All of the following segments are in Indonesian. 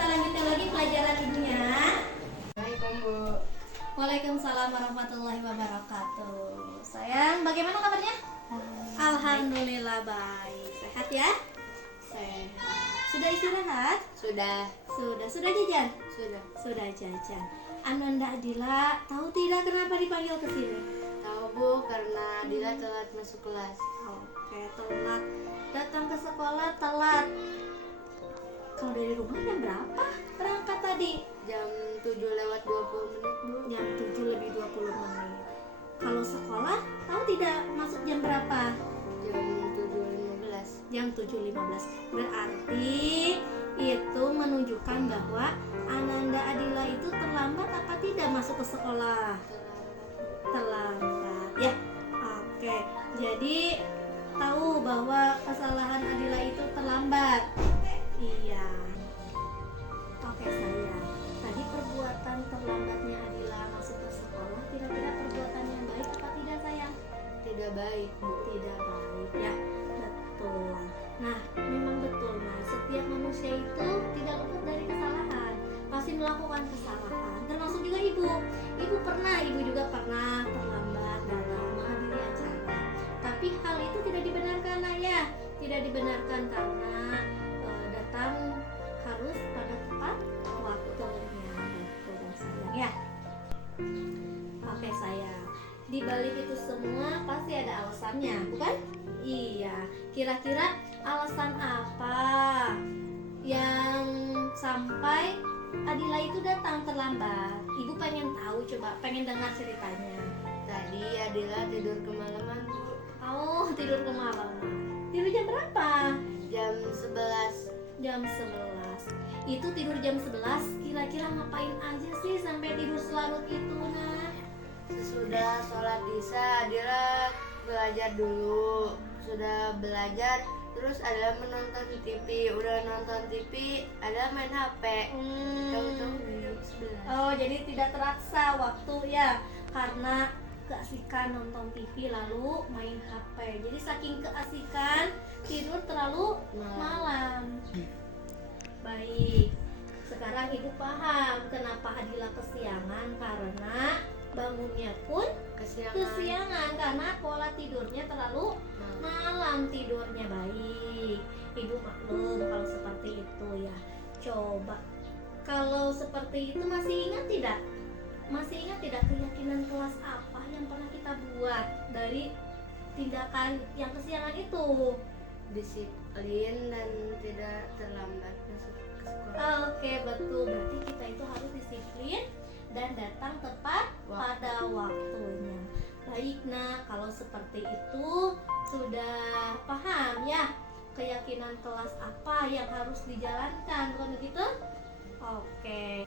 kita lanjutin lagi pelajaran ibunya. Assalamualaikum Bu. Waalaikumsalam warahmatullahi wabarakatuh. Sayang, bagaimana kabarnya? Alhamdulillah baik. Sehat ya? Sehat. Sudah istirahat? Sudah. Sudah jajan? Sudah. Jajan. Ananda Adila, tahu tidak kenapa dipanggil ke sini? Tahu Bu, karena Dila telat masuk kelas. Oke, telat. Datang ke sekolah telat. Kalau dari rumah jam berapa berangkat tadi? Jam 7:20 Bu. Jam 7 lebih 20 menit. Kalau sekolah, tahu tidak masuk jam berapa? Jam 7:15. Jam 7.15. Berarti itu menunjukkan bahwa Ananda Adila itu terlambat apa tidak masuk ke sekolah? Terlambat ya. Oke, jadi tahu bahwa kesalahan Adila itu terlambat. Iya. Oke sayang, tadi perbuatan terlambatnya Adila masuk ke sekolah kira-kira perbuatan yang baik apa tidak sayang? Tidak baik Bu. Tidak baik ya. Betul. Nah, memang betul mas, setiap manusia itu tidak luput dari kesalahan, pasti melakukan kesalahan, termasuk juga ibu juga pernah terlambat dalam menghadiri acara. Tapi hal itu tidak dibenarkan ayah, tidak dibenarkan karena datang harus pada tepat waktunya. Betul sayang ya. Oke sayang, di balik itu semua pasti ada alasannya, bukan? Iya, kira-kira alasan apa yang sampai Adila itu datang terlambat? Ibu pengen tahu, pengen dengar ceritanya. Tadi Adila tidur kemalaman Bu. Oh, tidur kemalaman. Tidur jam berapa? Jam 11. Jam 11. Itu tidur jam 11, kira-kira ngapain aja sih sampai tidur selarut itu, nah? Sesudah sholat isya Adila belajar dulu. Sudah belajar terus ada menonton TV. Udah nonton TV ada main HP. Tahu-tahu jam 11. Oh, jadi tidak terasa waktu ya, karena keasikan nonton TV lalu main HP. Jadi saking keasikan tidur terlalu malam. Baik, sekarang ibu paham kenapa Adila kesiangan, karena bangunnya pun kesiangan karena pola tidurnya terlalu malam tidurnya. Baik, ibu maklum kalau seperti itu ya. Coba kalau seperti itu masih ingat tidak keyakinan kelas apa yang pernah kita buat dari tindakan yang kesiangan itu? Disiplin dan tidak terlambat masuk ke sekolah. Oke, betul. Berarti kita itu harus disiplin dan datang tepat pada waktunya. Baik nak, kalau seperti itu sudah paham ya keyakinan kelas apa yang harus dijalankan, bukan begitu? Oke.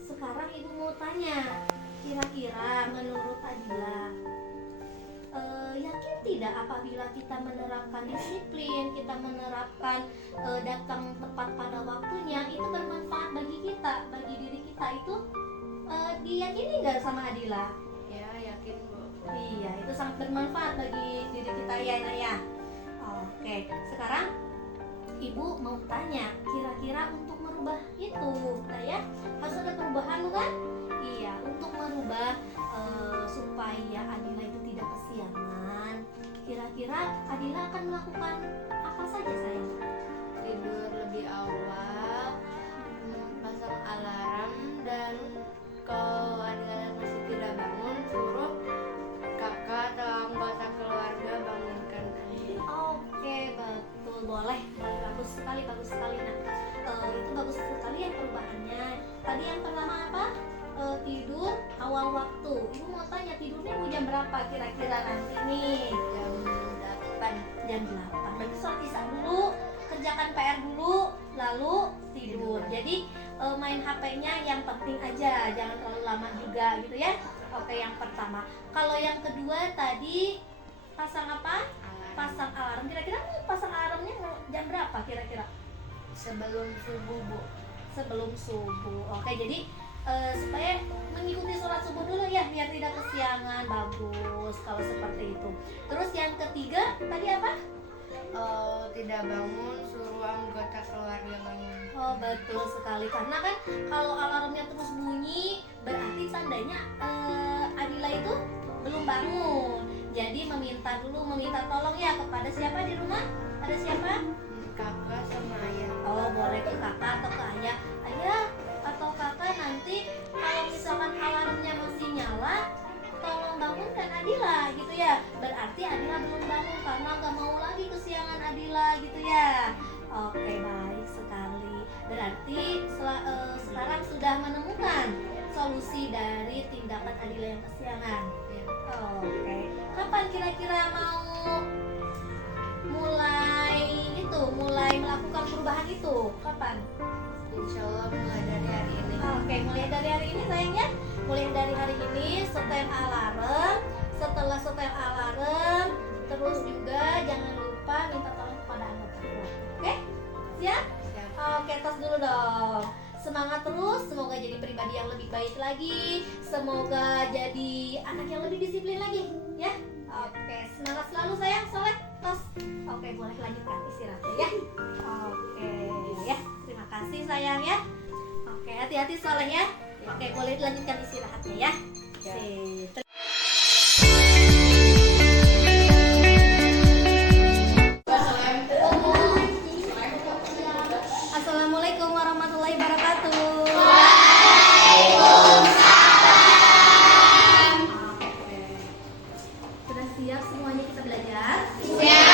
Sekarang ibu mau tanya, kira-kira menurut Adila yakin tidak apabila kita menerapkan disiplin, kita menerapkan datang tepat pada waktunya, itu bermanfaat bagi kita, bagi diri kita itu diyakini nggak sama Adila? Ya, yakin Bu. Iya, itu sangat bermanfaat bagi diri kita ya Nak ya. Oke, sekarang ibu mau tanya, kira-kira untuk merubah itu, nah ya, harus ada perubahan bukan? Iya, untuk merubah supaya Adila itu tidak kesiangan, kira-kira Adila akan melakukan apa saja sayang? Tidur lebih awal, pasang alarm, dan kalau Adila masih tidak bangun suruh kakak atau anggota keluarga bangunkan Adila. Oke, betul, boleh, bagus sekali nah. Itu bagus sekali ya perubahannya. Tadi yang pertama apa? Tidur awal waktu. Ibu mau tanya, tidurnya ibu jam berapa kira-kira nanti nih? Jam 8. Jam 8. Berarti sholat isya dulu, kerjakan PR dulu, lalu tidur. Jadi main HP-nya yang penting aja, jangan terlalu lama juga gitu ya. Oke, yang pertama. Kalau yang kedua tadi pasang apa? Pasang alarm. Kira-kira pasang alarmnya jam berapa kira-kira? Sebelum subuh Bu. Sebelum subuh. Oke, jadi supaya mengikuti sholat subuh dulu ya, biar tidak kesiangan. Bagus kalau seperti itu. Terus yang ketiga tadi apa? Tidak bangun suruh anggota keluarga bangun. Oh betul sekali, karena kan kalau alarmnya terus bunyi berarti tandanya Adila itu belum bangun. Jadi meminta tolong ya kepada siapa di rumah? Ada siapa? Kakak sama ayah. Oh boleh ke kakak atau ke ayah. Ayah atau kakak nanti kalau misalkan alarmnya masih nyala, tolong bangunkan Adila gitu ya. Berarti Adila belum bangun karena gak mau lagi kesiangan Adila gitu ya. Oke baik sekali. Berarti sekarang sudah menemukan solusi dari tindakan Adila yang kesiangan. Ya. Oke. Kapan kira-kira mau mulai melakukan perubahan itu? Kapan? Insya Allah mulai dari hari ini. Oke, mulai dari hari ini sayangnya. Mulai dari hari ini setel alarm. Setelah setel alarm, terus juga jangan lupa minta tolong kepada anggota keluarga. Oke? Siap? Siap. Oke, tos dulu dong. Semangat terus, semoga jadi pribadi yang lebih baik lagi. Semoga jadi anak yang lebih disiplin lagi, ya. Oke, semangat selalu sayang, Soleh. Tos. Oke, boleh lanjutkan istirahatnya ya. Oke, ya. Terima kasih sayang ya. Oke, hati-hati Soleh ya. Oke, boleh dilanjutkan istirahatnya ya. Ya. Sip. Assalamualaikum warahmatullahi wabarakatuh. Oke. Sudah siap semuanya kita belajar? Siap.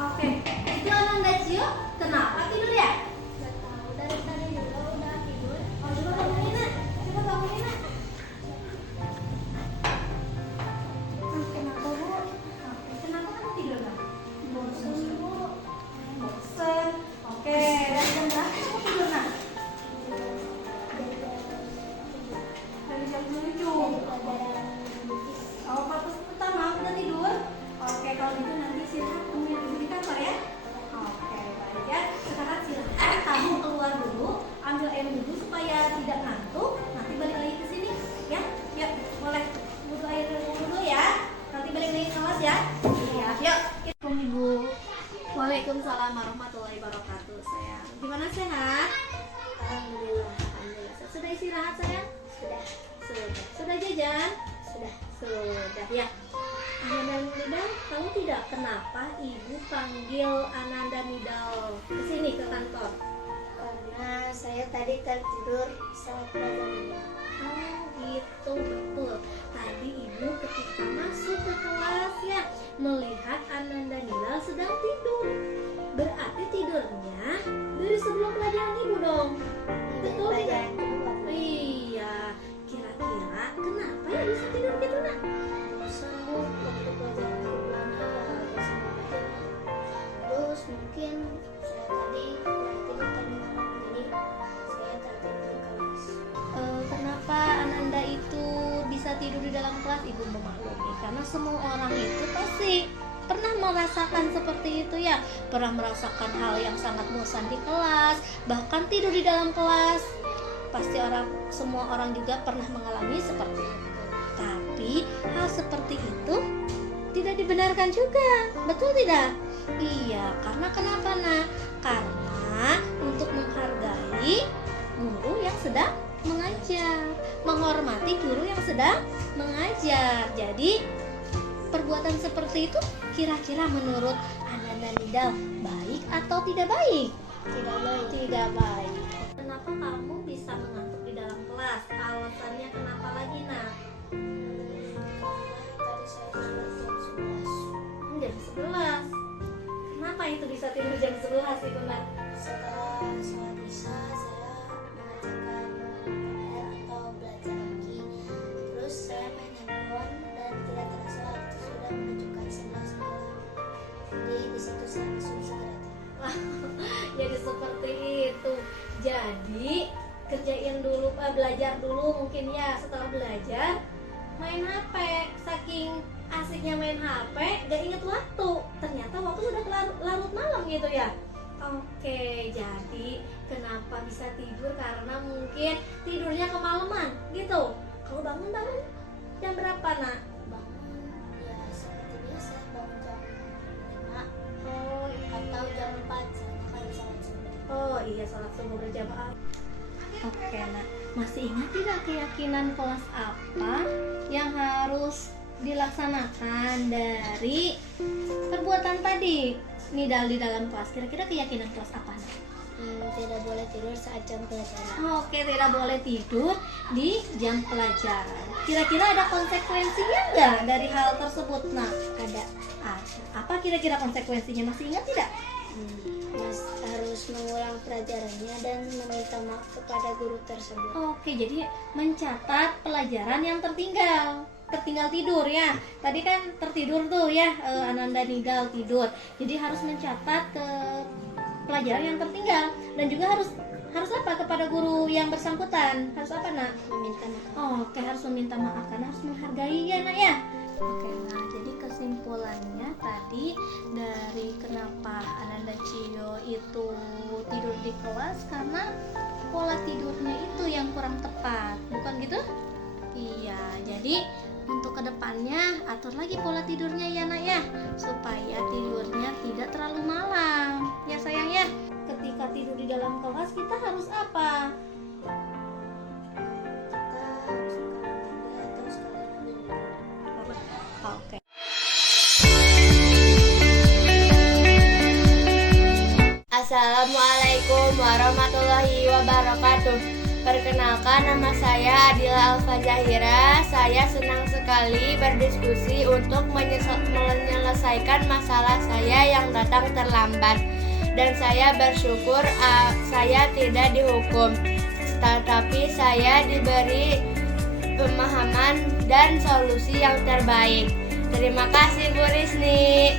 Oke. Itu Ananda Cio, kenapa tidur ya? Gak tahu, dari tadi juga udah tidur. Oh, coba bangunin nak. Coba bangunin nak. Kenapa bu? Oke, kenapa kamu tidur nak? Bosan bu. Bosen. Oke, dari jam berapa kamu tidur nak? Dari jam 7. Oh, pas pertama udah tidur. Oke, kalau gitu nanti istirahat temuin ibu di kantor ya. Oke, baik ya. Sekarang silahkan kamu keluar dulu, ambil air wudhu supaya tidak ngantuk. Nanti balik lagi ke sini, ya. Yuk, boleh wudhu air wudhu dulu ya. Nanti balik lagi ke kelas ya. Iya, yuk. Assalamualaikum Ibu. Waalaikumsalam warahmatullahi wabarakatuh. Sayang, gimana sehat? Alhamdulillah. Alhamdulillah. Sudah istirahat sayang? Sudah. Sudah jajan? Sudah. Sudah ya. Ananda Nidal, tahu tidak kenapa ibu panggil Ananda Nidal ke sini ke kantor? Karena saya tadi tertidur saat pelajaran. Oh gitu, betul. Tadi ibu ketika masuk ke kelas ya melihat Ananda Nidal sedang tidur. Berarti tidurnya dari sebelum pelajaran ibu dong. Betul tidak? Pelajaran kedua. Iya. Kira-kira kenapa ya bisa tidur gitu nak? Bosan bu, waktu pelajaran sebelumnya bosan banget. Terus mungkin saya tadi berarti tadi malam jadi saya tertidur di kelas. Kenapa Ananda itu bisa tidur di dalam kelas? Ibu memaklumi karena semua orang itu pasti pernah merasakan seperti itu ya, pernah merasakan hal yang sangat bosan di kelas, bahkan tidur di dalam kelas. Pasti semua orang juga pernah mengalami seperti itu. Tapi hal seperti itu tidak dibenarkan juga, betul tidak? Iya, karena kenapa nak? Karena untuk menghargai guru yang sedang mengajar, menghormati guru yang sedang mengajar. Jadi perbuatan seperti itu kira-kira menurut Ananda Nidal baik atau tidak baik? Tidak baik. Tidak baik. Kenapa kamu bisa mengantuk di dalam kelas? Alasannya kenapa lagi nak? Karena tadi saya tidur jam 11. Jam 11. Kenapa itu bisa tidur jam 11 itu nak? Setelah sholat isya saya mengerjakan PR atau belajar lagi. Terus saya main handphone dan tidak terasa waktu sudah menunjukkan 11 malam. Jadi di situ saya langsung segera tidur. Jadi seperti itu. Jadi kerjain dulu, belajar dulu mungkin ya. Setelah belajar main HP, saking asiknya main HP gak inget waktu, ternyata waktu sudah larut malam gitu ya. Oke, jadi kenapa bisa tidur? Karena mungkin tidurnya kemalaman gitu. Kalau bangun jam berapa nak? Bangun ya seperti biasa, bangun jam 5 Oh atau jam 4 soalnya kan sholat subuh. Oh iya, sholat subuh berjamaah. Oke, nah masih ingat tidak keyakinan kelas apa yang harus dilaksanakan dari perbuatan tadi nidal di dalam kelas? Kira-kira keyakinan kelas apa? Nah? Tidak boleh tidur saat jam pelajaran. Oke, tidak boleh tidur di jam pelajaran. Kira-kira ada konsekuensinya nggak dari hal tersebut? Nah, Ada. apa kira-kira konsekuensinya? Masih ingat tidak? Mas harus mengulang pelajarannya dan meminta maaf kepada guru tersebut. Oke, jadi mencatat pelajaran yang tertinggal tidur ya. Tadi kan tertidur tuh ya, Ananda Nidal tidur. Jadi harus mencatat ke pelajaran yang tertinggal dan juga harus apa kepada guru yang bersangkutan? Harus apa, Nak? Meminta maaf. Oke, harus meminta maaf karena harus menghargai ya, Nak ya. Oke, nah jadi kesimpulannya tadi dari kenapa Ananda Cio itu tidur di kelas karena pola tidurnya itu yang kurang tepat, bukan gitu? Iya, jadi untuk kedepannya atur lagi pola tidurnya ya, Nak ya, supaya tidurnya tidak terlalu malam ya sayang ya. Ketika tidur di dalam kelas kita harus apa? Kita harus mandi atau sekalian ambil wudhu. Oke. Assalamualaikum warahmatullahi wabarakatuh. Perkenalkan, nama saya Adila Alfa Zahira. Saya senang sekali berdiskusi untuk menyelesaikan masalah saya yang datang terlambat. Dan saya bersyukur saya tidak dihukum, tetapi saya diberi pemahaman dan solusi yang terbaik. Terima kasih Bu Risni.